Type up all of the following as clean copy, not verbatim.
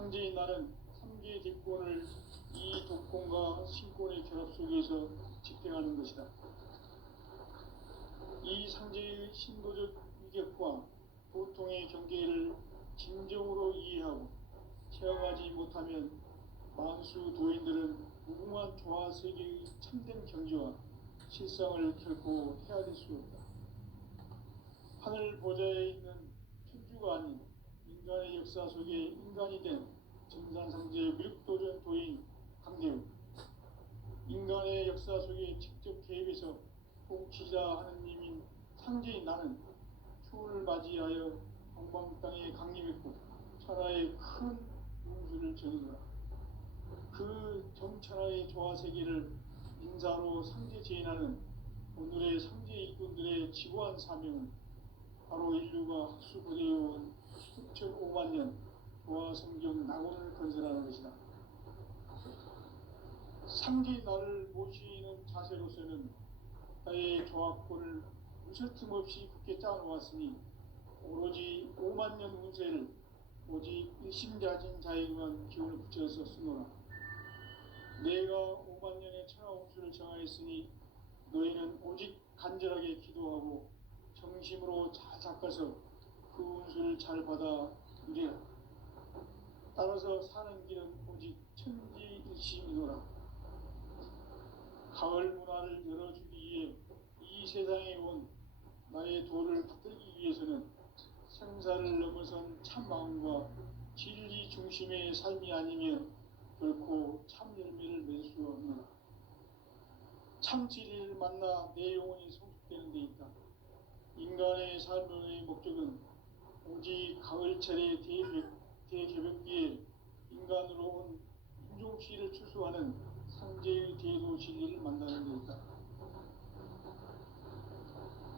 상제인 나는 3개 뒷권을 이 독권과 신권의 결합 속에서 집행하는 것이다. 이 상제의 신도적 위격과 보통의 경계를 진정으로 이해하고 체험하지 못하면 만수 도인들은 무궁한 조화세계의 참된 경지와 실상을 결코 헤아릴 수 없다. 하늘 보좌에 있는 천주가 아닌 인간의 역사 속에 인간이 된 정산상제의 미륵도전 도인 강대우, 인간의 역사 속에 직접 개입해서 통치자 하느님인 상제인 나는 추운을 맞이하여 동방 땅에 강림했고 천하의 큰 운수를 전이노라. 그 정천하의 조화세계를 인사로 상제 제인하는 오늘의 상제 일꾼들의 지고한 사명은 바로 인류가 학수고대해온 수천 5만 년 조화성경 낙원을 건설하는 것이다. 상제인 나를 모시는 자세로서는 나의 조화권을 무술 틈 없이 굳게 짜놓았으니 오로지 5만 년 운세를 오직 일심가진 자에게만 기운을 붙여서 쓰노라. 내가 5만 년의 천하 운수를 정하였으니 너희는 오직 간절하게 기도하고 정심으로 잘 닦아서 그 운수를 잘 받아 누리라. 따라서 사는 길은 오직 천지일심이노라. 가을 문화를 열어주기 위해 이 세상에 온 나의 도를 붙들기 위해서는 생사를 넘어선 참마음과 진리 중심의 삶이 아니면 결코 참 열매를 맺을 수 없노라. 참 진리를 만나 내 영혼이 성숙되는 데 있다. 인간의 삶의 목적은 오직 가을철의 대개벽기에 인간으로 온 인종씨를 추수하는 상제의 대도 진리를 만나는 데 있다.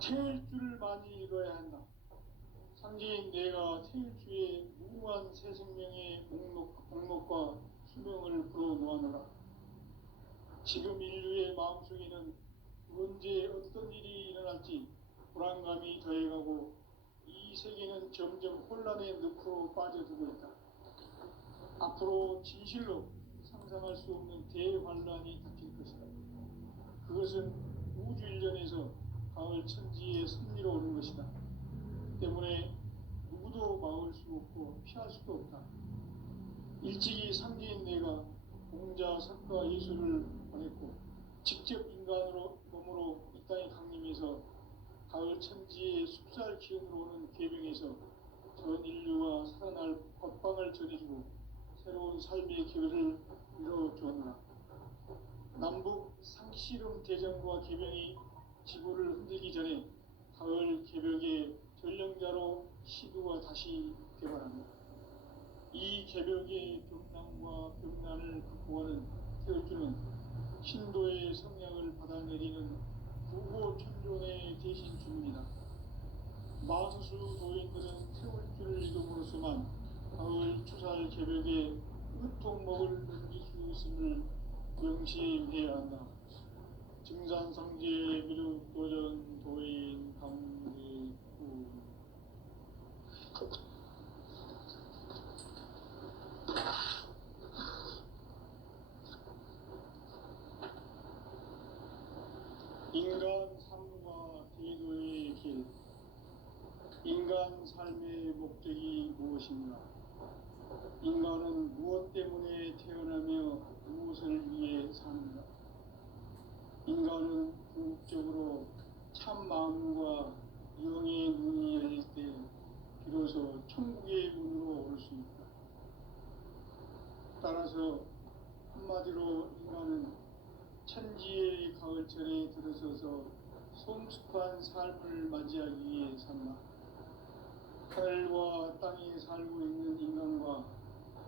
태일 줄을 많이 읽어야 한다. 상제인 내가 태일주의 무궁한 새 생명의 목록과 수명을 불어놓아노라. 지금 인류의 마음속에는 언제 어떤 일이 일어날지 불안감이 더해가고 이 세계는 점점 혼란의 늪으로 빠져들고 있다. 앞으로 진실로 상상할 수 없는 대환란이 닥칠 것이다. 그것은 우주 일련에서 가을 천지의 섭리로 오는 것이다. 때문에 누구도 막을 수 없고 피할 수도 없다. 일찍이 상제인 내가 공자, 석가, 예수를 보냈고 직접 인간으로 몸으로 이 땅에 강림해서 가을 천지의 숲살 기운으로 오는 계명에서 전 인류가 살아날 법방을 전해주고 새로운 삶의 기회를 이뤄주었노라. 남북 상씨름 대전과 계명이 지구를 흔들기 전에 가을 개벽의 전령자로 시두가 다시 개발합니다. 이 개벽의 병난과 병난을 극복하는 태울주는 신도의 성량을 받아내리는 구호천존의 대신 주입니다. 마수수 도인들은 태울주를 읽음으로써만 가을 추살 개벽에 으통목을 넘길 수 있음을 명심해야 한다. 증산상제 미륵도전 도인 강대우. 인간 삶과 대도의 길. 인간 삶의 목적이 무엇인가? 인간은 무엇 때문에 태어나며 무엇을 위해 사는가? 인간은 궁극적으로 참 마음과 영의 눈이 열릴 때 비로소 천국의 문으로 오를 수 있다. 따라서 한마디로 인간은 천지의 가을철에 들어서서 성숙한 삶을 맞이하기 위해 산다. 하늘과 땅에 살고 있는 인간과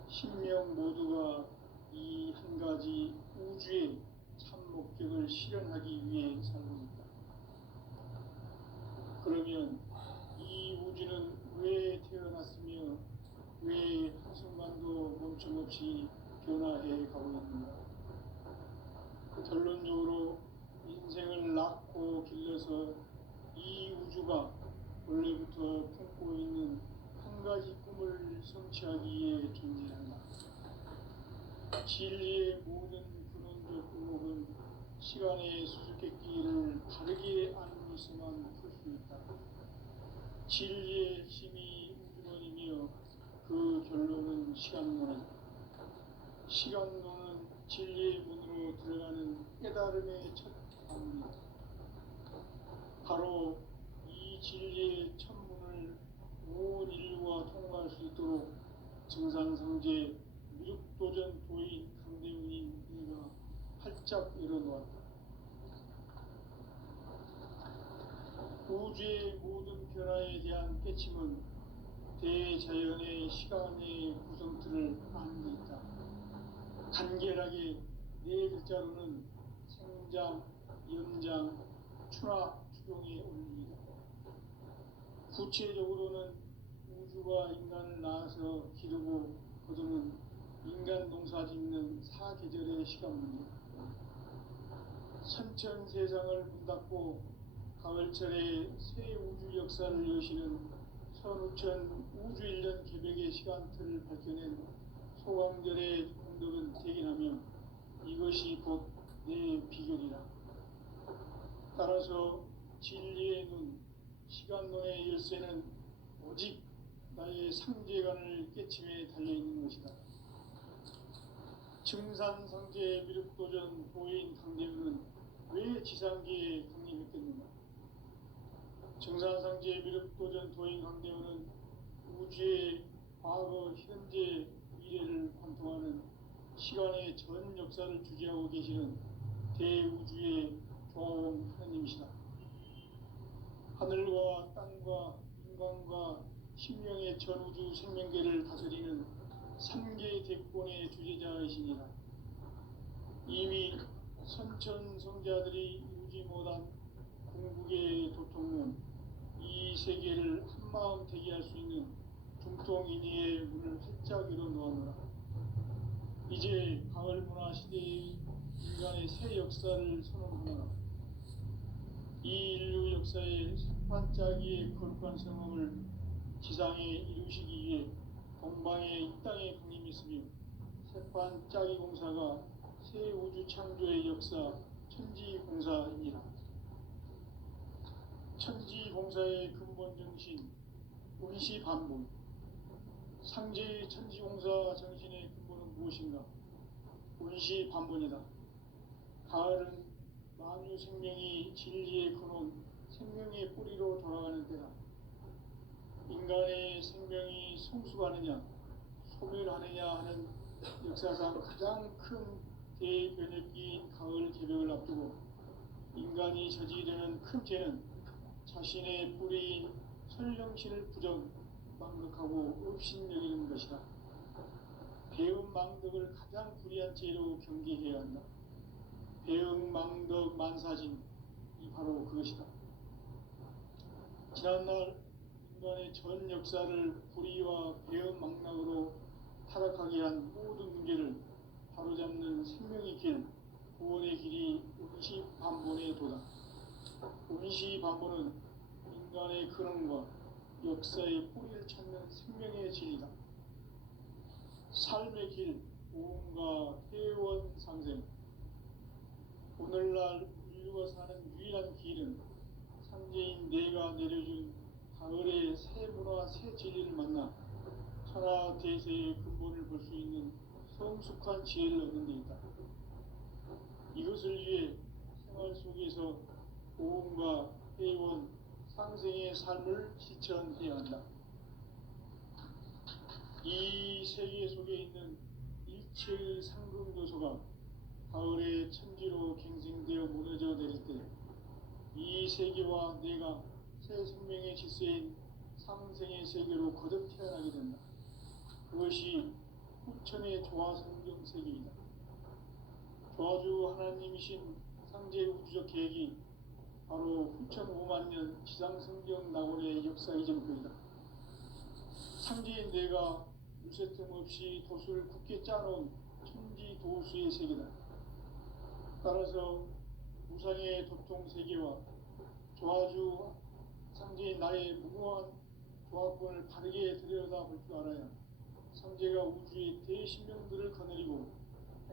신명 모두가 이 한 가지 우주의 참 목적을 실현하기 위해 살고 있다. 그러면 이 우주는 왜 태어났으며 왜 한순간도 멈춤없이 변화해 가고 있는가? 결론적으로 인생을 낳고 길러서 이 우주가 원래부터 품고 있는 한 가지 꿈을 성취하기 위해 존재한다. 진리의 모든 근원적 의혹은 시간의 수수께끼를 바르게 알므로서만 풀 수 있다. 진리의 힘이 우주론이며 그 결론은 시간론이다. 시간론은 진리의 문으로 들어가는 깨달음의 첫 방문이다. 바로 이 진리의 천문을 온 인류가 통과할 수 있도록 증산성제 미륵도전 도인 강대훈인 이가 활짝 열어놓았다. 우주의 모든 변화에 대한 깨침은 대자연의 시간의 구성틀을 아는 데 있다. 간결하게 네 글자로는 생장, 연장, 추나 추동의 원리이다. 구체적으로는 우주가 인간을 낳아서 기르고 거두는 인간 농사 짓는 사계절의 시간 문제, 선천 세상을 문 닫고 가을철에 새 우주 역사를 여시는 선우천 우주 1년 개벽의 시간틀을 밝혀낸 소강절의 공덕은 대긴하며 이것이 곧 내 비결이라. 따라서 진리의 눈, 시간론의 열쇠는 오직 나의 상제관을 깨침에 달려있는 것이다. 증산성제 미륵도전 도인 강대훈은 왜 지상계에 강림했겠는가? 증산성제 미륵도전 도인 강대훈은 우주의 과거, 현재, 미래를 관통하는 시간의 전 역사를 주재하고 계시는 대우주의 조화원 하나님이시다. 하늘과 땅과 인간과 신명의 전우주 생명계를 다스리는 3개 대권의 주재자이시니라. 이미 선천성자들이 이루지 못한 궁극의 도통문, 이 세계를 한마음 되게 할 수 있는 중통인의의 문을 활짝 열어놓았노라. 이제 가을 문화 시대의 인간의 새 역사를 선언하노라. 이 인류 역사의 새판짜기의 거룩한 성험을 지상에 이루시기 위해 동방에 이 땅에 강림했으며 새판짜기 공사가 새 우주 창조의 역사 천지공사이니라. 천지공사의 근본 정신 운시반본, 상제의 천지공사 정신의 근본은 무엇인가? 운시반본이다. 가을은 만유 생명이 진리의 근원, 생명의 뿌리로 돌아가는 때다. 인간의 생명이 성숙하느냐, 소멸하느냐 하는 역사상 가장 큰 대변혁기인 가을 개벽을 앞두고 인간이 저지르는 큰 죄는 자신의 뿌리인 설령신을 부정, 망덕하고 업신여기는 것이다. 배움 망덕을 가장 불의한 죄로 경계해야 한다. 배움 망덕 만사진, 이 바로 그것이다. 지난날 인간의 전 역사를 불의와 배움 망락으로 타락하게 한 모든 문제를 바로잡는 생명의 길, 구원의 길이 운시반본의 도다. 운시반본은 인간의 근원과 역사의 뿌리를 찾는 생명의 진리다. 삶의 길, 오음과 회원 상생. 오늘날 인류가 사는 유일한 길은 상제인 내가 내려준 가을의 새 문화, 새 진리를 만나 천하 대세의 근본을 볼 수 있는 성숙한 지혜를 얻는 데 있다. 이것을 위해 생활 속에서 오음과 회원, 상생의 삶을 실천해야 한다. 이 세계 속에 있는 일체의 상급 요소가 가을의 천지로 갱생되어 무너져 내릴 때 이 세계와 내가 새 생명의 질서인 상생의 세계로 거듭 태어나게 된다. 그것이 후천의 조화성경 세계이다. 조화주 하나님이신 상제 우주적 계획이 바로 후천 5만 년 지상성경 낙원의 역사 이전표이다. 상제인 내가 물새틈 없이 도수를 굳게 짜놓은 천지 도수의 세계다. 따라서 무상의 도통 세계와 조화주 상제인 나의 무궁한 조화권을 바르게 들여다볼 줄 알아야 상제가 우주의 대신명들을 거느리고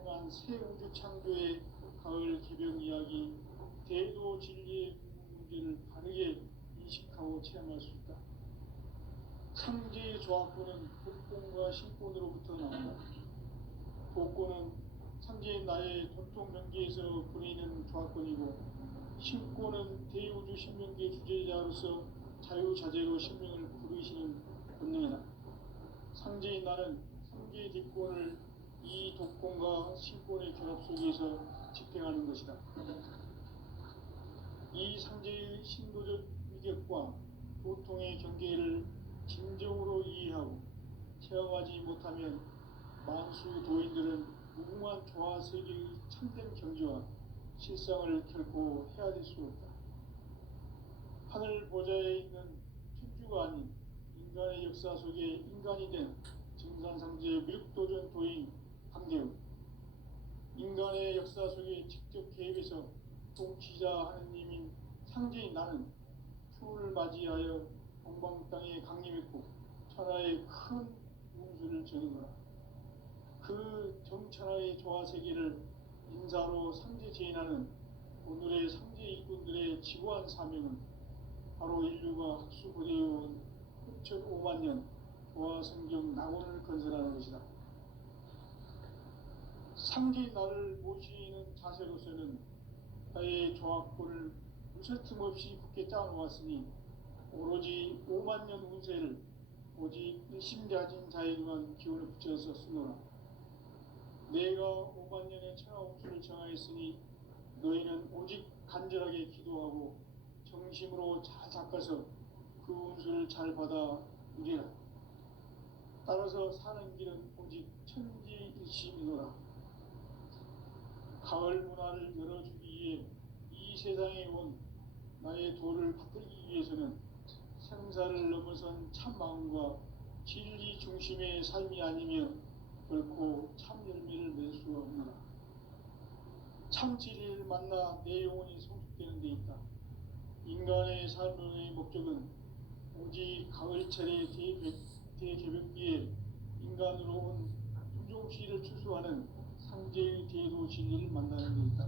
행한 새 우주 창조의 가을 개벽 이야기, 대도 진리의 문제를 바르게 인식하고 체험할 수 있다. 상제의 조합구는 복권과 신권으로부터 나온다. 복권은 상제의 나의 도통 명계에서 보내는 조합권이고, 신권은 대우주 신명계 주제자로서 자유자재로 신명을 부르시는 본능이다. 상제의 나는 상제의 뒷권을 이 독권과 신권의 결합 속에서 집행하는 것이다. 이 상제의 신도적 위격과 고통의 경계를 진정으로 이해하고 체험하지 못하면 만수 도인들은 무궁한 조화세계의 참된 경지와 실상을 결코 헤아릴 수 없다. 하늘 보좌에 있는 천주가 아닌 인간의 역사 속에 인간이 된 증산상제의 미륵도전 도인 강대우, 인간의 역사 속에 직접 개입해서 통치자 하느님인 상제인 나는 추를 맞이하여 동방 땅에 강림했고 천하의 큰 운수를 저는 거라. 그 정천하의 조화세계를 인사로 상제 제인하는 오늘의 상제 일꾼들의 지구한 사명은 바로 인류가 학수고대해온 6,500만 년 조화성경 낙원을 건설하는 것이다. 상제인 나를 모시는 자세로서는 나의 조합권을 무설틈 없이 굳게 짜놓았으니 오로지 5만 년 운세를 오직 일심가진 자에게만 기운을 붙여서 쓰노라. 내가 5만 년의 천하운수를 정하였으니 너희는 오직 간절하게 기도하고 정심으로 잘 닦아서 그 운수를 잘 받아 누리라. 따라서 사는 길은 오직 천지일심이노라. 가을 문화를 열어주기 위해 이 세상에 온 나의 도를 받들기 위해서는 생사를 넘어선 참 마음과 진리 중심의 삶이 아니면 결코 참 열매를 맺을 수가 없노라. 참 진리를 만나 내 영혼이 성숙되는 데 있다. 인간의 삶의 목적은 오직 가을철의 대개벽기에 인간으로 온 부종씨를 추수하는 상제의 대도 진리를 만나는 데 있다.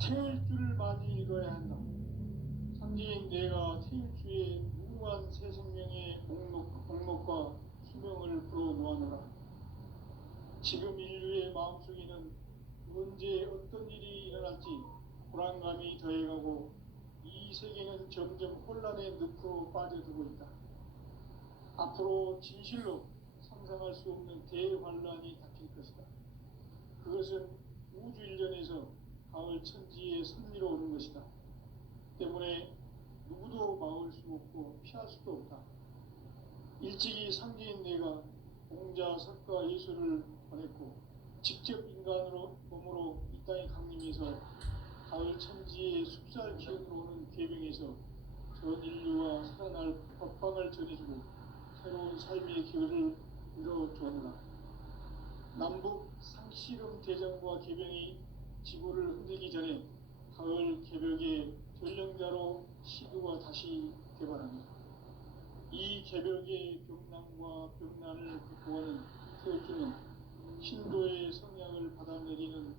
태일 주를 많이 읽어야 한다. 상제인 내가 태일주의 무궁한 새 생명의 목록과 수명을 풀어놓아노라. 지금 인류의 마음속에는 언제 어떤 일이 일어날지 불안감이 더해가고 이 세계는 점점 혼란의 늪으로 빠져들고 있다. 앞으로 진실로 상상할 수 없는 대환란이 닥칠 것이다. 그것은 우주 일전에서 가을 천지의 섭리로 오는 것이다. 때문에 누구도 막을 수 없고 피할 수도 없다. 일찍이 상제인 내가 공자, 석가, 예수를 보냈고 직접 인간으로 몸으로 이 땅에 강림해서 가을 천지의 숲살 기운으로 오는 계명에서 전 인류와 살아날 법방을 전해주고 새로운 삶의 기회를 이뤄주었노라. 남북 상씨름 대전과 계병이 지구를 흔들기 전에 가을 개벽의 전령자로 시도가 다시 개발합니다. 이 개벽의 병난과 병난을 극복하는 태울주는 신도의 성약을 받아내리는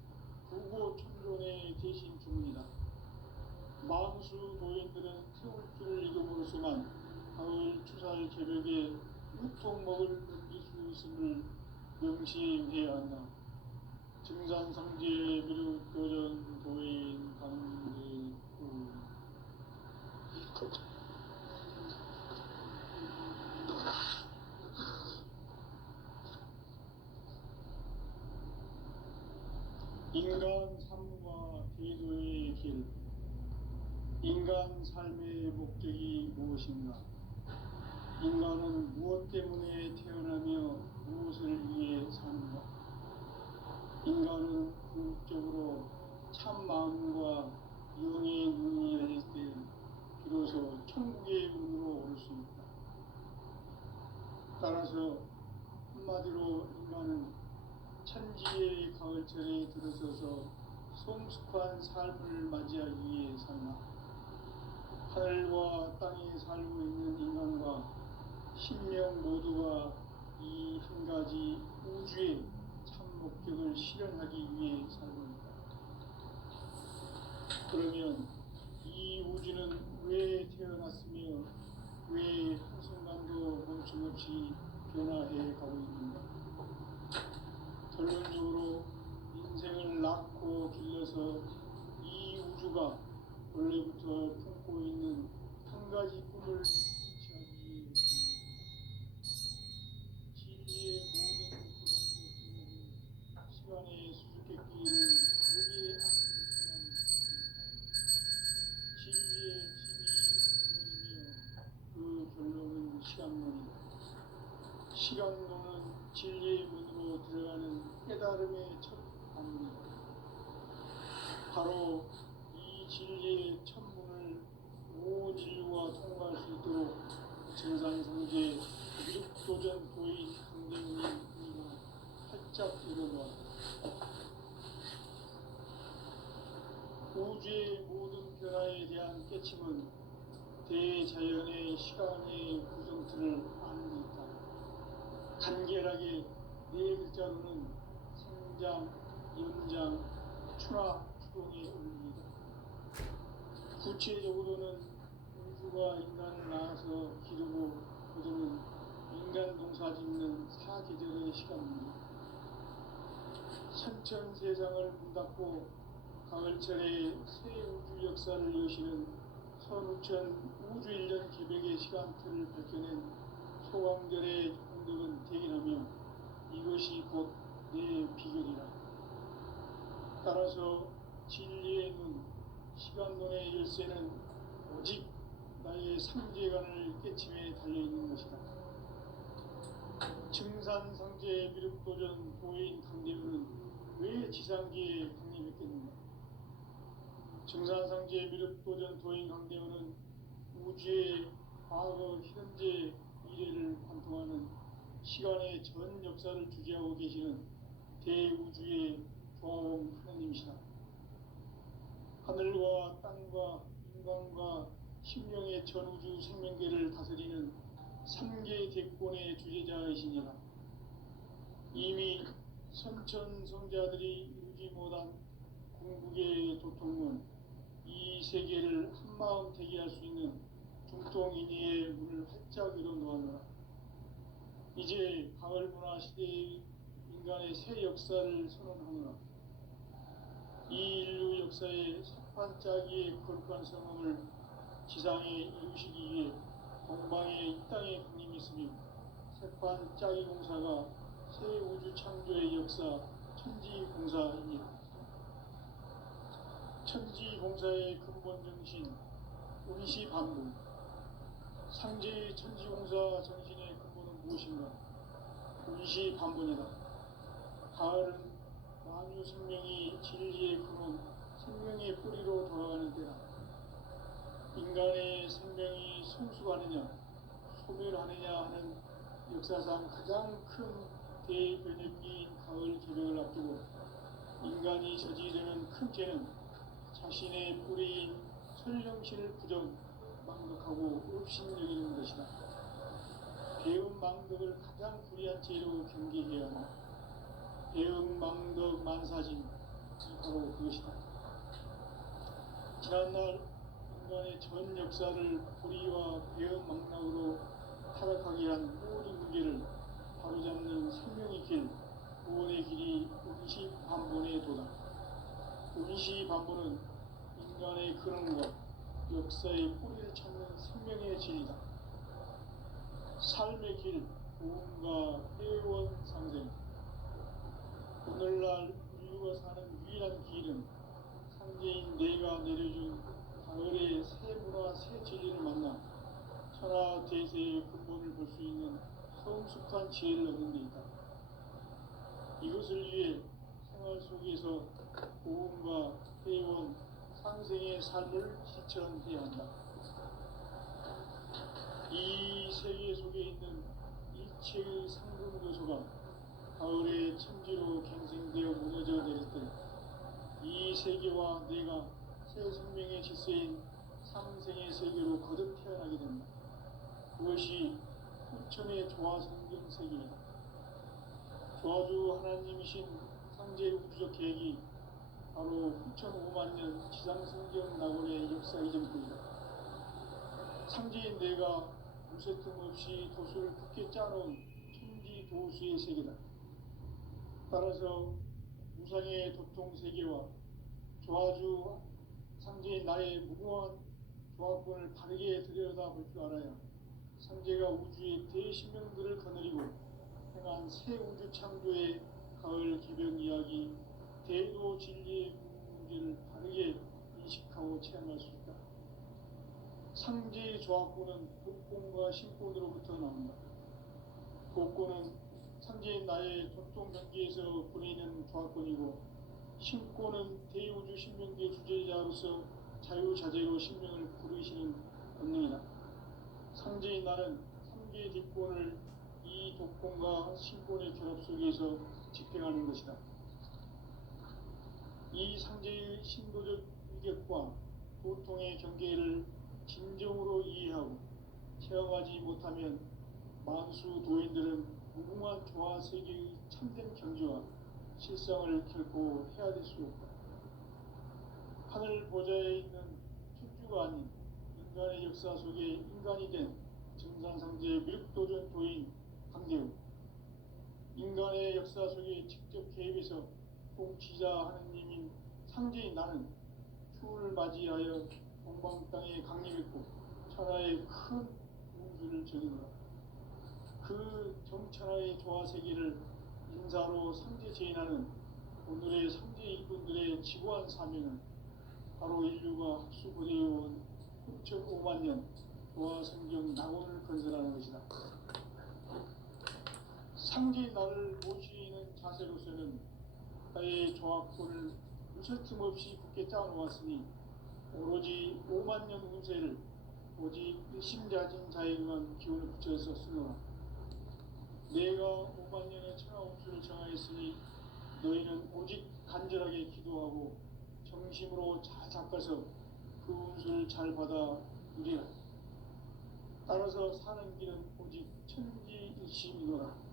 부고 천존의 대신 주문이다. 만수 도인들은 태울주를 읽음으로써만 가을 추살 개벽에 유통먹을 넘길 수 있음을 명심해야 한다. 증산상제의 미륵도전 도인 강대우. 인간 삶과 대도의 길. 인간 삶의 목적이 무엇인가? 인간은 무엇 때문에 태어나며 무엇을 위해 사는가? 인간은 궁극적으로 참 마음과 영의 눈이 열릴 때 비로소 천국의 문으로 오를 수 있다. 따라서 한마디로 인간은 천지의 가을철에 들어서서 성숙한 삶을 맞이하기 위해 산다. 하늘과 땅에 살고 있는 인간과 신명 모두가 이 한 가지 우주의 참 목적을 실현하기 위해 살고있다. 그러면 이 우주는 왜 태어났으며 왜 한순간도 멈춤없이 변화해 가고 있는가? 결론적으로 인생을 낳고 길러서 이 우주가 원래부터 품고 있는 한 가지 꿈을 성취하기 위해 진리의 모든 구성과 시간의 수수께끼를 다르게 안고 있으면 진리의 힘이 근원이며 그 결론은 시간론이다. 시간론은 진리의 문으로 들어가는 깨달음의 첫 관문이다. 바로 이 진리의 첫 문을 온 인류가 통과할 수 있도록 증산성제 미륵도전 도인 강대웅이 활짝 열어놓았다. 우주의 모든 변화에 대한 깨침은 대자연의 시간의 구성틀을 아는 데 있다. 간결하게 네 글자로는 생장, 연장, 추나 추동의 원리이다. 구체적으로는 우주가 인간을 낳아서 기르고 거두는 인간 농사 짓는 사계절의 시간입니다. 선천 세상을 문닫고 가을철에 새 우주 역사를 여시는 선우천 우주 1년 개벽의 시간틀을 밝혀낸 소광절의 공덕은 대견하며 이것이 곧 내 비결이라. 따라서 진리의 눈, 시간론의 열쇠는 오직 나의 상제관을 깨침에 달려있는 것이다. 증산상제 미륵도전 도인 강대우는 왜 지상계에 강림했겠는가? 증산상제 미륵도전 도인 강대우는 우주의 과거, 현재, 미래를 관통하는 시간의 전 역사를 주재하고 계시는 대우주의 조화원 하나님이시다. 하늘과 땅과 인간과 심령의 전우주 생명계를 다스리는 3계 대권의 주재자이시니라. 이미 선천성자들이 이루지 못한 궁극의 도통문, 이 세계를 한마음 대기할 수 있는 중통인의의 문을 활짝 열어놓았노라. 이제 가을 문화 시대의 인간의 새 역사를 선언하노라. 이 인류 역사의 석판짜기의 거룩한 성함을 지상에 이루시기 위해 동방에 이 땅에 강림이 있으며 석판짜기 공사가 새 우주 창조의 역사 천지공사입니다. 천지공사의 근본 정신 운시반복. 상제의 천지공사 정신의 근본은 무엇인가? 운시반복이다. 가을은 만유 생명이 진리의 근원, 생명의 뿌리로 돌아가는 때다. 인간의 생명이 성숙하느냐, 소멸하느냐 하는 역사상 가장 큰 대변혁기인 가을 개벽을 앞두고 인간이 저지르는 큰 죄는 자신의 뿌리인 설령신을 부정, 망덕하고 업신여기는 것이다. 배운 망덕을 가장 불의한 죄로 경계해야 한다. 배운 망덕 만사진, 바로 그것이다. 지난날 인간의 전 역사를 불의와 배은 망락으로 타락하게 한 모든 문제를 바로잡는 생명의 길, 구원의 길이 운시반본에 도다. 운시반본은 인간의 근원과 역사의 뿌리를 찾는 생명의 진리다. 삶의 길, 구원과 회원상생. 오늘날 인류가 사는 유일한 길은 상제인 내가 내려준 가을의 새 문화, 새 진리를 만나 천하 대세의 근본을 볼 수 있는 성숙한 지혜를 얻는 데 있다. 이것을 위해 생활 속에서 고음과 회원, 상생의 삶을 실천해야 한다. 이 세계 속에 있는 일체의 상금 요소가 가을의 천지로 갱생되어 무너져 내릴 때 이 세계와 내가 새 생명의 질서인 상생의 세계로 거듭 태어나게 된다. 그것이 후천의 조화 성경 세계이다. 도와주 하나님이신 상제 우주적 계획이 바로 9,500만 년 지상성경 낙원의 역사 이전입니다. 상제인 내가 무쇠 틈 없이 도수를 굳게 짜놓은 천지 도수의 세계다. 따라서 우상의 도통 세계와 조화주 상제인 나의 무궁한 조합권을 바르게 들여다볼 줄 알아야 상제가 우주의 대신명들을 거느리고 행한 새 우주 창조의 가을 개벽 이야기, 대도 진리의 문제를 바르게 인식하고 체험할 수 있다. 상제의 조합권은 독권과 신권으로부터 나온다. 독권은 상제인 나의 도통 경계에서 보내는 조합권이고, 신권은 대우주 신명계 주제자로서 자유자재로 신명을 부르시는 권능이다. 상제인 나는 3개의 뒷권을 이 독권과 신권의 결합 속에서 집행하는 것이다. 이 상제의 신도적 위격과 도통의 경계를 진정으로 이해하고 체험하지 못하면 만수 도인들은 무궁한 조화 세계의 참된 경지와 실상을 결코 헤아릴 수 없다. 하늘 보좌에 있는 천주가 아닌 인간의 역사 속에 인간이 된 증산상제 밀도전 도인 강대우, 인간의 역사 속에 직접 개입해서 통치자 하느님인 상제인 나는 추을 맞이하여 동방 땅에 강림했고 천하의 큰 우주를 정의노라. 그 정천하의 조화 세계를 인사로 상제 제인하는 오늘의 상제 이분들의 지고한 사명은 바로 인류가 합수고대해온 9,500만 년 조화 성경 낙원을 건설하는 것이다. 상제인 나를 모시는 자세로서는 나의 조합권을 무쇠 틈 없이 굳게 짜놓았으니 오로지 5만 년 운세를 오직 일심자진 자에게만 기운을 붙여서 쓰노라. 내가 5만 년의 천하 운수를 정하였으니 너희는 오직 간절하게 기도하고 정심으로 잘 닦아서 그 운수를 잘 받아 누리라. 따라서 사는 길은 오직 천지일심이노라.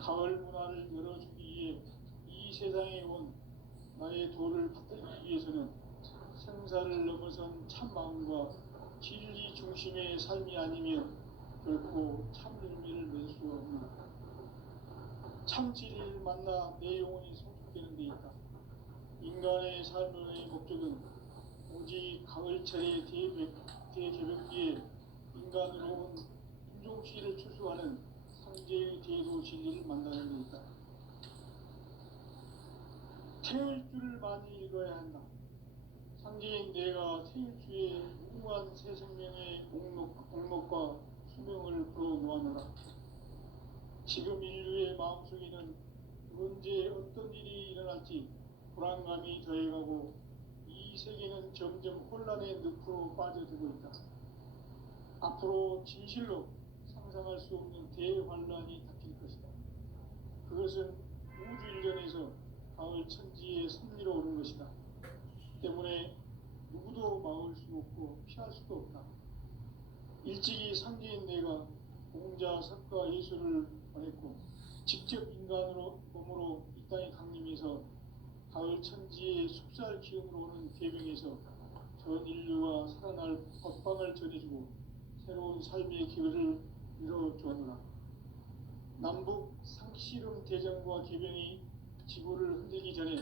가을 문화를 열어주기 위해 이 세상에 온 나의 도를 받들기 위해서는 생사를 넘어선 참마음과 진리 중심의 삶이 아니면 결코 참 열매를 맺을 수 없노라. 참 진리를 만나 내 영혼이 성숙되는 데 있다. 인간의 삶의 목적은 오직 가을철의 대개벽기에 인간으로 온 인종시를 추수하는 상제의 대도 진리를 만나는 데 있다. 태일주를 많이 읽어야 한다. 상제인 내가 태일주의 무궁한 새 생명의 목록과 수명을 풀어놓아노라. 지금 인류의 마음속에는 언제 어떤 일이 일어날지 불안감이 더해가고 이 세계는 점점 혼란의 늪으로 빠져들고 있다. 앞으로 진실로 상상할 수 없는 대환란이 닥칠 것이다. 그것은 우주 일전에서 가을 천지의 섭리로 오는 것이다. 때문에 누구도 막을 수 없고 피할 수도 없다. 일찍이 상제인 내가 공자, 석가, 예수를 보냈고 직접 인간으로 몸으로 이 땅에 강림해서 가을 천지의 숙살 기운으로 오는 계명에서 전 인류가 살아날 법방을 전해주고 새로운 삶의 기회를 이뤄주었노라. 남북 상씨름 대전과 개병이 지구를 흔들기 전에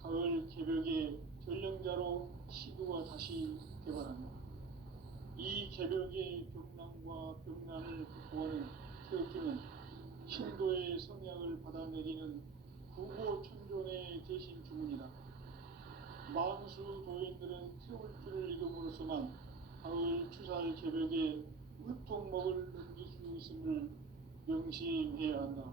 가을 개벽의 전령자로 시도가 다시 개발한다. 이 개벽의 벽난과 벽난을 극복하는 태극기는 신도의 성향을 받아내리는 구고천존의 대신 주문이다. 만수 도인들은 태울주를 읽음으로써만 가을 추살 개벽에 으통먹을 넘길 수 있음을 명심해야 한다.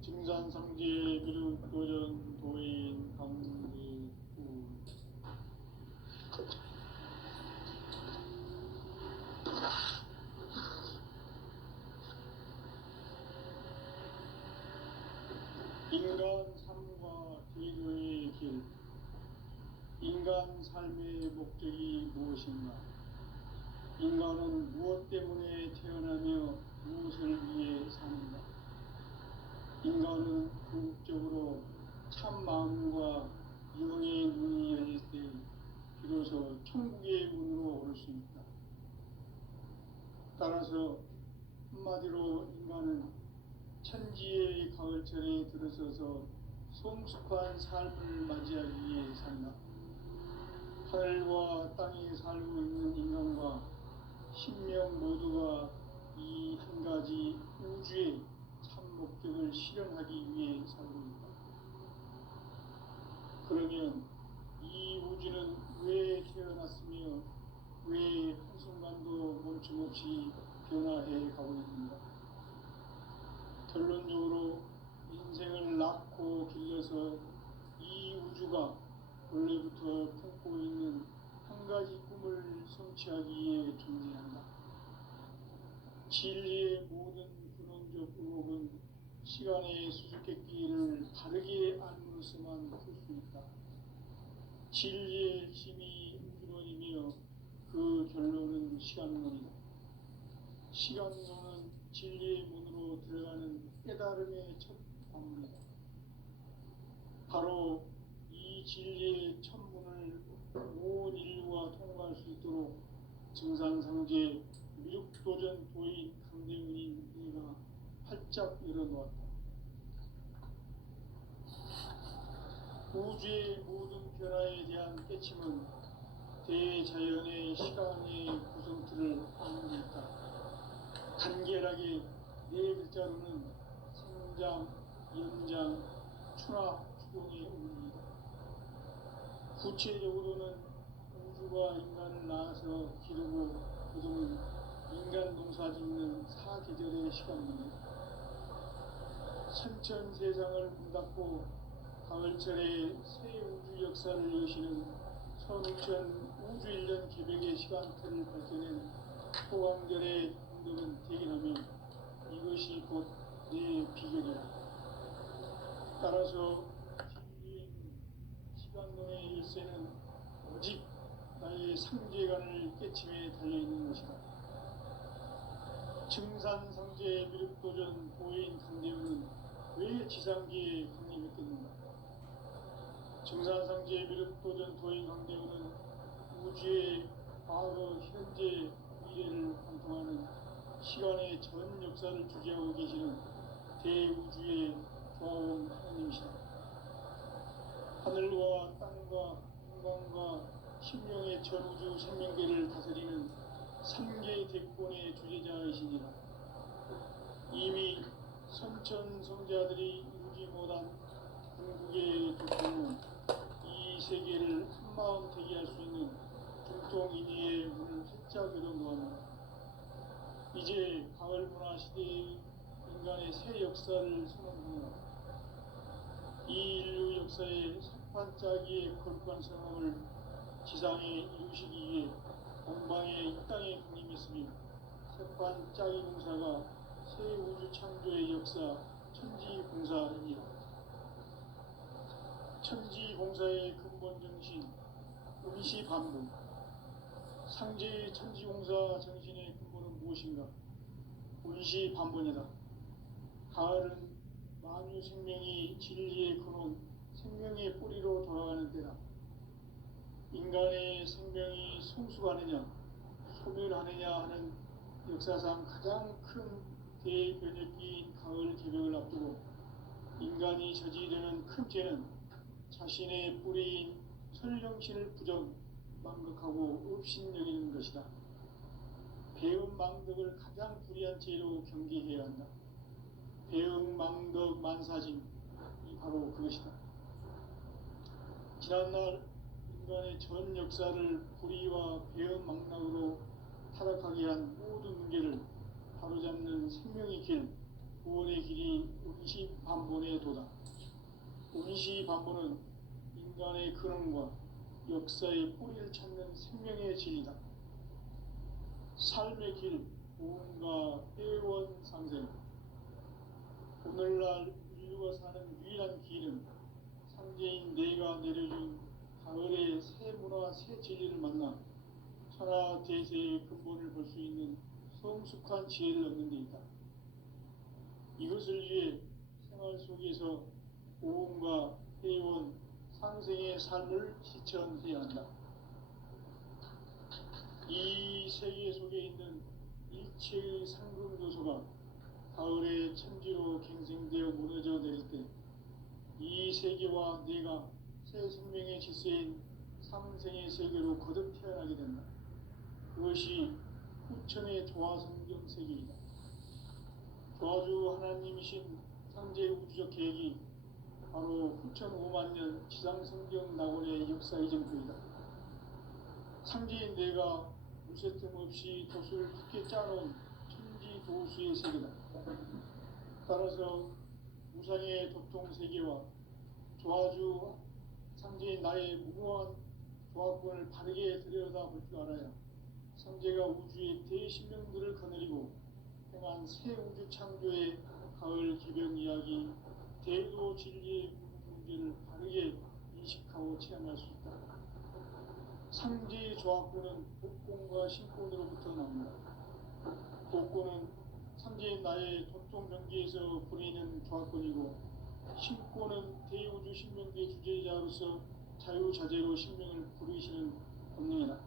증산상제 비륵도전 도인 강리구. 인간 삶과 기도의 길. 인간 삶의 목적이 무엇인가? 인간은 무엇 때문에 태어나며 무엇을 위해 사는가? 한마디로 인간은 천지의 가을철에 들어서서 성숙한 삶을 맞이하기 위해 산다. 하늘과 땅에 살고 있는 인간과 신명 모두가 이 한 가지 우주의 참 목적을 실현하기 위해 살고 있다. 그러면 이 우주는 왜 태어났으며 왜 한순간도 멈춤없이 변화해 가고 있는가? 결론적으로 인생을 낳고 길러서 이 우주가 원래부터 품고 있는 한 가지 꿈을 성취하기 위해 존재한다. 진리의 모든 근원적 의혹은 시간의 수수께끼를 바르게 알므로서만 풀 수 있다. 진리의 힘이 우주론이며 그 결론은 시간론이다. 시간론은 진리의 문으로 들어가는 깨달음의 첫 방문이다. 바로 이 진리의 첫 문을 온 인류가 통과할 수 있도록 증산상제 미륵도전 도인 강대문인 이가 활짝 열어놓았다. 우주의 모든 변화에 대한 깨침은 대자연의 시간의 구성틀을 아는 데 있다. 간결하게 네 글자로는 생장, 연장, 추락, 추동의 의미이다. 구체적으로는 우주가 인간을 낳아서 기르고 거두는 인간 농사 짓는 사계절의 시간입니다. 선천 세상을 문닫고 가을철에 새 우주 역사를 여시는 선우천 우주 1년 개벽의 시간틀을 밝혀낸 호광절의 공덕은 대견하면 이것이 곧 내 비결이다. 따라서 진리의 시간론의 일세는 오직 나의 상제관을 깨침에 달려있는 것이다. 증산상제 미륵도전 보인 강대우는 왜 지상기에 강림했겠는가? 증산상제 미륵도전 도인 강대우는 우주의 과거, 현재, 미래를 관통하는 시간의 전 역사를 주재하고 계시는 대우주의 조화원 하나님이시다. 하늘과 땅과 인간과 신명의 전우주 생명계를 다스리는 3개 대권의 주제자이시니라. 이미 선천 성자들이 이루지 못한 궁극의 도전은 이 세계를 한마음 되게 할 수 있는 중통인의의 문을 활짝 열어놓았다. 이제 가을 문화 시대의 인간의 새 역사를 선언합니다. 이 인류 역사의 석판짜기의 거룩한 성함을 지상에 이루시기 위해 동방의 이 땅에 강림했으며 석판짜기 공사가 새 우주 창조의 역사 천지공사이니라. 천지공사의 근본 정신 운시반복. 상제의 천지공사 정신의 근본은 무엇인가? 운시반복이다. 가을은 만유 생명이 진리의 근원, 생명의 뿌리로 돌아가는 때다. 인간의 생명이 성숙하느냐, 소멸하느냐 하는 역사상 가장 큰 대변혁기인 가을 개벽을 앞두고 인간이 저지르는 큰 죄는 자신의 뿌리인 설령신을 부정, 망극하고 업신여기는 것이다. 배음 망덕을 가장 불의한 죄로 경계해야 한다. 배음 망덕 만사진이 바로 그것이다. 지난날 인간의 전 역사를 불의와 배음 망락으로 타락하게 한 모든 문제를 바로잡는 생명의 길, 구원의 길이 운시반본의 도다. 운시반본은 인간의 근원과 역사의 뿌리를 찾는 생명의 진리다. 삶의 길, 구원과 회원상생. 오늘날 인류가 사는 유일한 길은 상제인 내가 내려준 가을의 새 문화, 새 진리를 만나 천하 대세의 근본을 볼 수 있는 성숙한 지혜를 얻는 데 있다. 이것을 위해 생활 속에서 고음과 회원, 상생의 삶을 실천해야 한다. 이 세계 속에 있는 일체의 상급 요소가 우주의 천지로 갱생되어 무너져 내릴 때 이 세계와 내가 새 생명의 질서인 삼생의 세계로 거듭 태어나게 된다. 그것이 후천의 조화성경 세계이다. 조화주 하나님이신 창제 우주적 계획이 바로 후천 5만 년 지상성경 낙원의 역사 이정표이다. 창제인 내가 무쇠 틈 없이 도수를 굳게 짜놓은 천지 도수의 세계다. 따라서 무상의 도통 세계와 조화주 창제인 나의 무모한 조화권을 바르게 들여다볼 줄 알아야 창제가 우주의 대신명들을 거느리고 행한 새 우주 창조의 가을 개변 이야기, 대도 진리의 문제를 바르게 인식하고 체험할 수 있다. 창제의 조화권은 복권과 신권으로부터 나옵니다. 복권은 창제인 나의 도통 경계에서 부리는 조화권이고, 신권은 대우주 신명계의 주제자로서 자유자재로 신명을 부르시는 권능이다.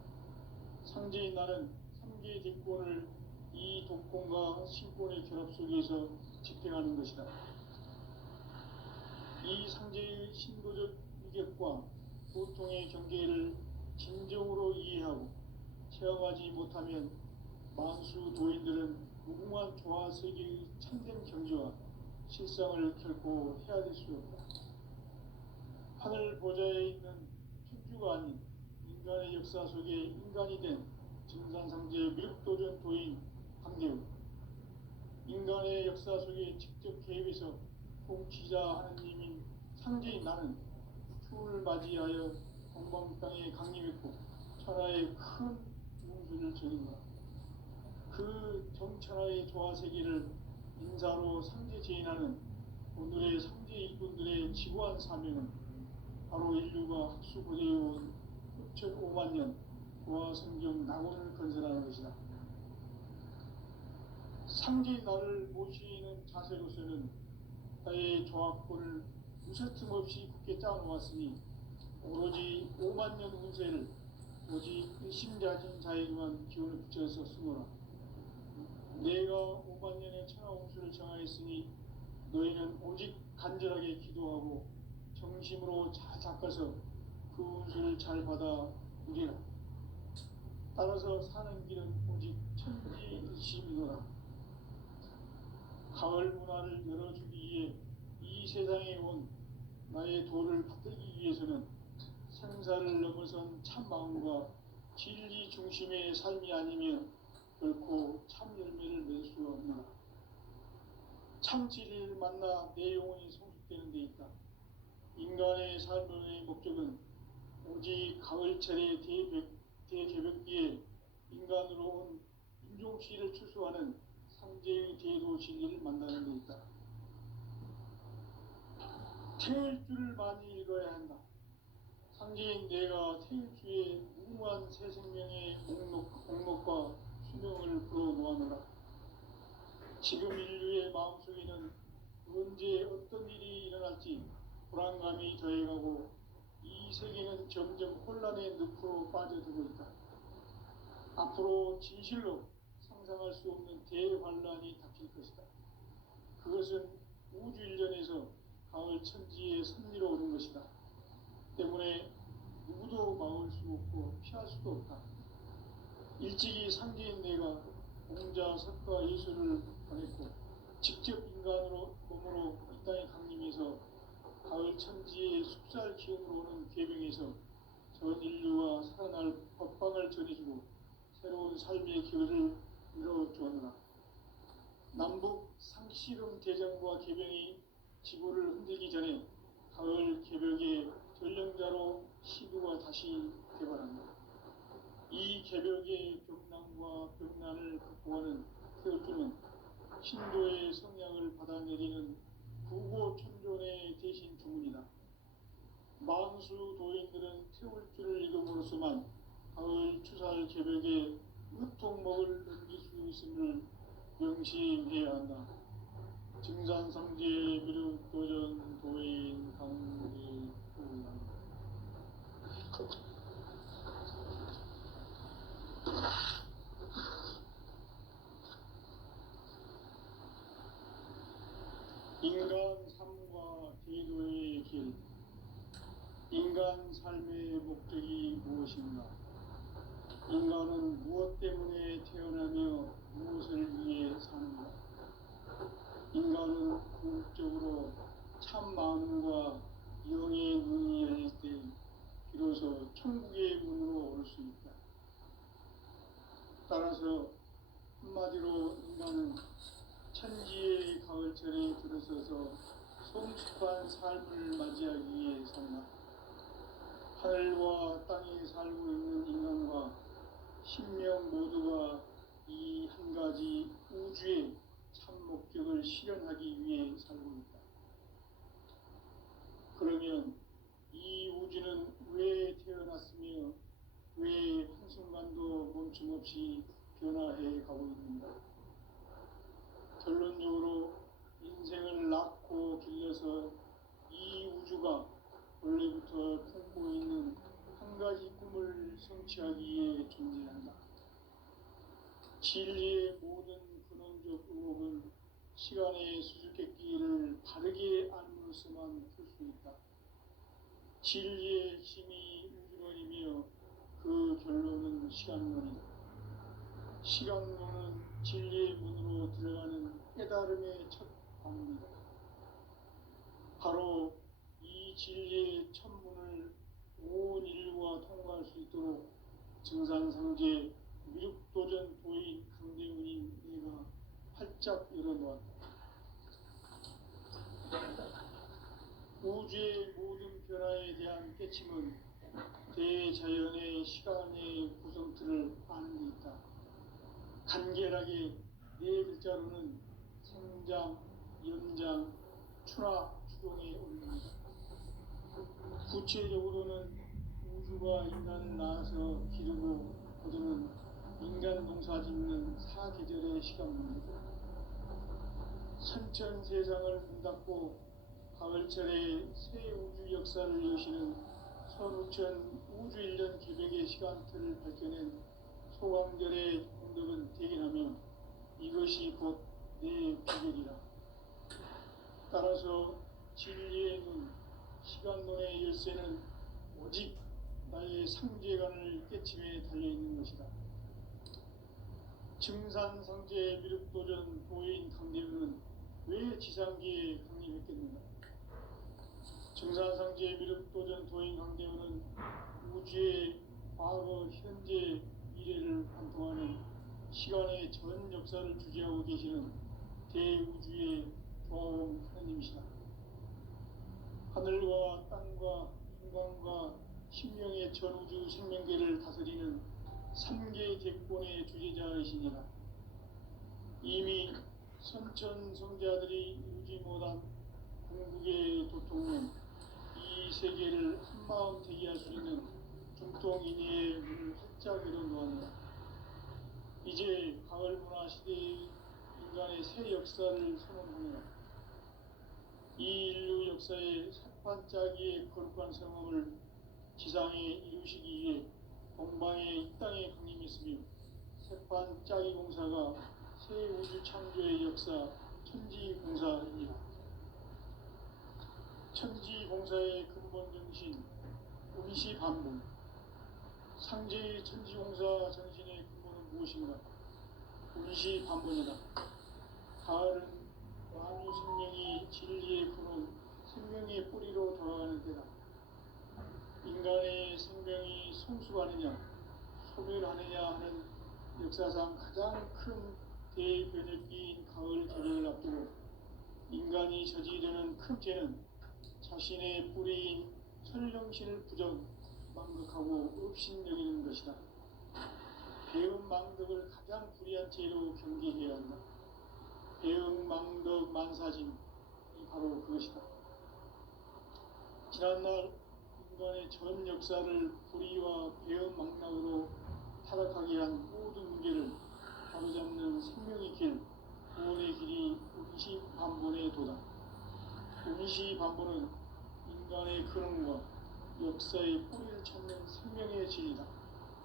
창제인 나는 3개의 대권을 이 독권과 신권의 결합 속에서 집행하는 것이다. 이 상제의 신도적 위격과 보통의 경계를 진정으로 이해하고 체험하지 못하면 만수 도인들은 무궁한 조화 세계의 참된 경지와 실상을 결코 헤아릴 수 없다. 하늘 보좌에 있는 천주가 아닌 인간의 역사 속에 인간이 된 증산상제 미륵도전 도인 강대우, 인간의 역사 속에 직접 개입해서 통치자 하느님인 상제인 나는 추을 맞이하여 동방 땅에 강림했고 천하의 큰 운수를 저린다. 그 정천하의 조화세계를 인사로 상제 제인하는 오늘의 상제 일꾼들의 지구한 사명은 바로 인류가 학수고대해온 6,5만 년 조화성경 낙원을 건설하는 것이다. 상제인 나를 모시는 자세로서는 나의 조합권을 무쇠틈 없이 굳게 짜놓았으니 오로지 5만 년 운세를 오직 일심자진 자에게만 기운을 붙여서 쓰노라. 내가 5만 년의 천하 운수를 정하였으니 너희는 오직 간절하게 기도하고 정심으로 잘 닦아서 그 운수를 잘 받아 누리라. 따라서 사는 길은 오직 천지일심이노라. 가을 문화를 열어주기 위해 이 세상에 온 나의 도를 붙들기 위해서는 생사를 넘어선 참 마음과 진리 중심의 삶이 아니면 결코 참 열매를 맺을 수 없노라. 참 진리를 만나 내 영혼이 성숙되는 데 있다. 인간의 삶의 목적은 오직 가을철의 대개벽기에 인간으로 온 인종시를 추수하는 상제의 대도 진리를 만나는 데 있다. 태일주를 많이 읽어야 한다. 상제인 내가 태일주의 무궁한 새 생명의 목록과 수명을 불어놓아노라. 지금 인류의 마음속에는 언제 어떤 일이 일어날지 불안감이 더해가고 이 세계는 점점 혼란의 늪으로 빠져들고 있다. 앞으로 진실로 상상할 수 없는 대환란이 닥칠 것이다. 그것은 우주 일전에서 가을 천지의 섭리로 오는 것이다. 때문에 누구도 막을 수 없고 피할 수도 없다. 일찍이 상제인 내가 공자, 석가, 예수를 보냈고 직접 인간으로 몸으로 이 땅에 강림해서 가을 천지의 숙살 기운으로 오는 계명에서 전 인류가 살아날 법방을 전해주고 새로운 삶의 길을 열어주었노라. 남북 상씨름 대전과 계병이 지구를 흔들기 전에 가을 개벽의 전령자로 시구가 다시 개발한다. 이 개벽의 벽난과 벽난을 극복하는 태울주는 신도의 성향을 받아내리는 구고천존의 대신 주문이다. 만수 도인들은 태울주를 읽음으로써만 가을 추살 개벽의 으통목을 넘길 수 있음을 명심해야 한다. 증산상제 미륵도전 도인 강대우. 인간 삶과 기도의 길. 인간 삶의 목적이 무엇인가? 인간은 무엇 때문에 태어나며 무엇을 위해 사는가? 인간은 궁극적으로 참 마음과 영의 눈이 열릴 때 비로소 천국의 문으로 올 수 있다. 따라서 한마디로 인간은 천지의 가을철에 들어서서 성숙한 삶을 맞이하기 위해 산다. 하늘과 땅에 살고 있는 인간과 신명 모두가 이 한 가지 우주의 참 목적을 실현하기 위해 살고 있다. 그러면 이 우주는 왜 태어났으며 왜 한순간도 멈춤없이 변화해 가고 있는가? 결론적으로 인생을 낳고 길러서 이 우주가 원래부터 품고 있는 한 가지 꿈을 성취하기 위해 존재한다. 진리의 모든 근원적 의혹은 시간의 수수께끼를 바르게 알므로서만 풀 수 있다. 진리의 힘이 우주론이며 그 결론은 시간론이다. 시간론은 진리의 문으로 들어가는 깨달음의 첫 방문이다. 바로 이 진리의 첫 문을 온 인류가 통과할 수 있도록 증산상제 미륵도전 도인 강대훈인 내가 활짝 열어놓았다. 우주의 모든 변화에 대한 깨침은 대자연의 시간의 구성틀을 아는 데 있다. 간결하게 네 글자로는 생장, 연장, 추나 추동에 올립니다. 구체적으로는 우주가 인간을 낳아서 기르고 거두는 인간 농사 짓는 사계절의 시간입니다. 선천 세상을 문 닫고 가을철에 새 우주 역사를 여시는 선우천 우주 1년 기백의 시간틀을 밝혀낸 소강절의 공덕은 대견하며 이것이 곧 내 비결이라. 따라서 진리의 눈, 시간론의 열쇠는 오직 나의 상제관을 깨침에 달려있는 것이다. 증산상제 미륵도전 도인 강대훈은 왜 지상기에 강림했겠는가? 증산상제 미륵도전 도인 강대훈은 우주의 과거, 현재, 미래를 관통하는 시간의 전 역사를 주재하고 계시는 대우주의 조화음 하느님이시다. 하늘과 땅과 인간과 신명의 전우주 생명계를 다스리는 3개 객본의 주제자이시니라. 이미 선천성자들이 이루지 못한 궁극의 도통론, 이 세계를 한마음 되게 할 수 있는 중통인의의 문을 활짝 열어놓았다. 이제 가을 문화 시대의 인간의 새 역사를 선언하며 이 인류 역사의 새판짜기의 거룩한 성업을 지상에 이루시기 위해 동방의 이 땅에 강림했으며 새판짜기 공사가 새 우주 창조의 역사 천지공사입니다. 천지공사의 근본 정신 운시반본. 상제의 천지공사 정신의 근본은 무엇인가? 운시반본이다. 가을은 만유 생명이 진리의 근원, 생명의 뿌리로 돌아가는 때다. 인간의 생명이 성숙하느냐, 소멸하느냐 하는 역사상 가장 큰 대변혁기인 가을 계절을 앞두고 인간이 저지르는 큰 죄는 자신의 뿌리인 설령신을 부정, 망극하고 업신여기는 것이다. 배은 망덕을 가장 불의한 죄로 경계해야 한다. 배은 망덕 만사진이 바로 그것이다. 지난날 인간의 전 역사를 불의와 배은 망락으로 타락하게 한 모든 문제를 바로잡는 생명의 길, 구원의 길이 운시반본의 도다. 운시반본은 인간의 근원과 역사의 뿌리를 찾는 생명의 진리다.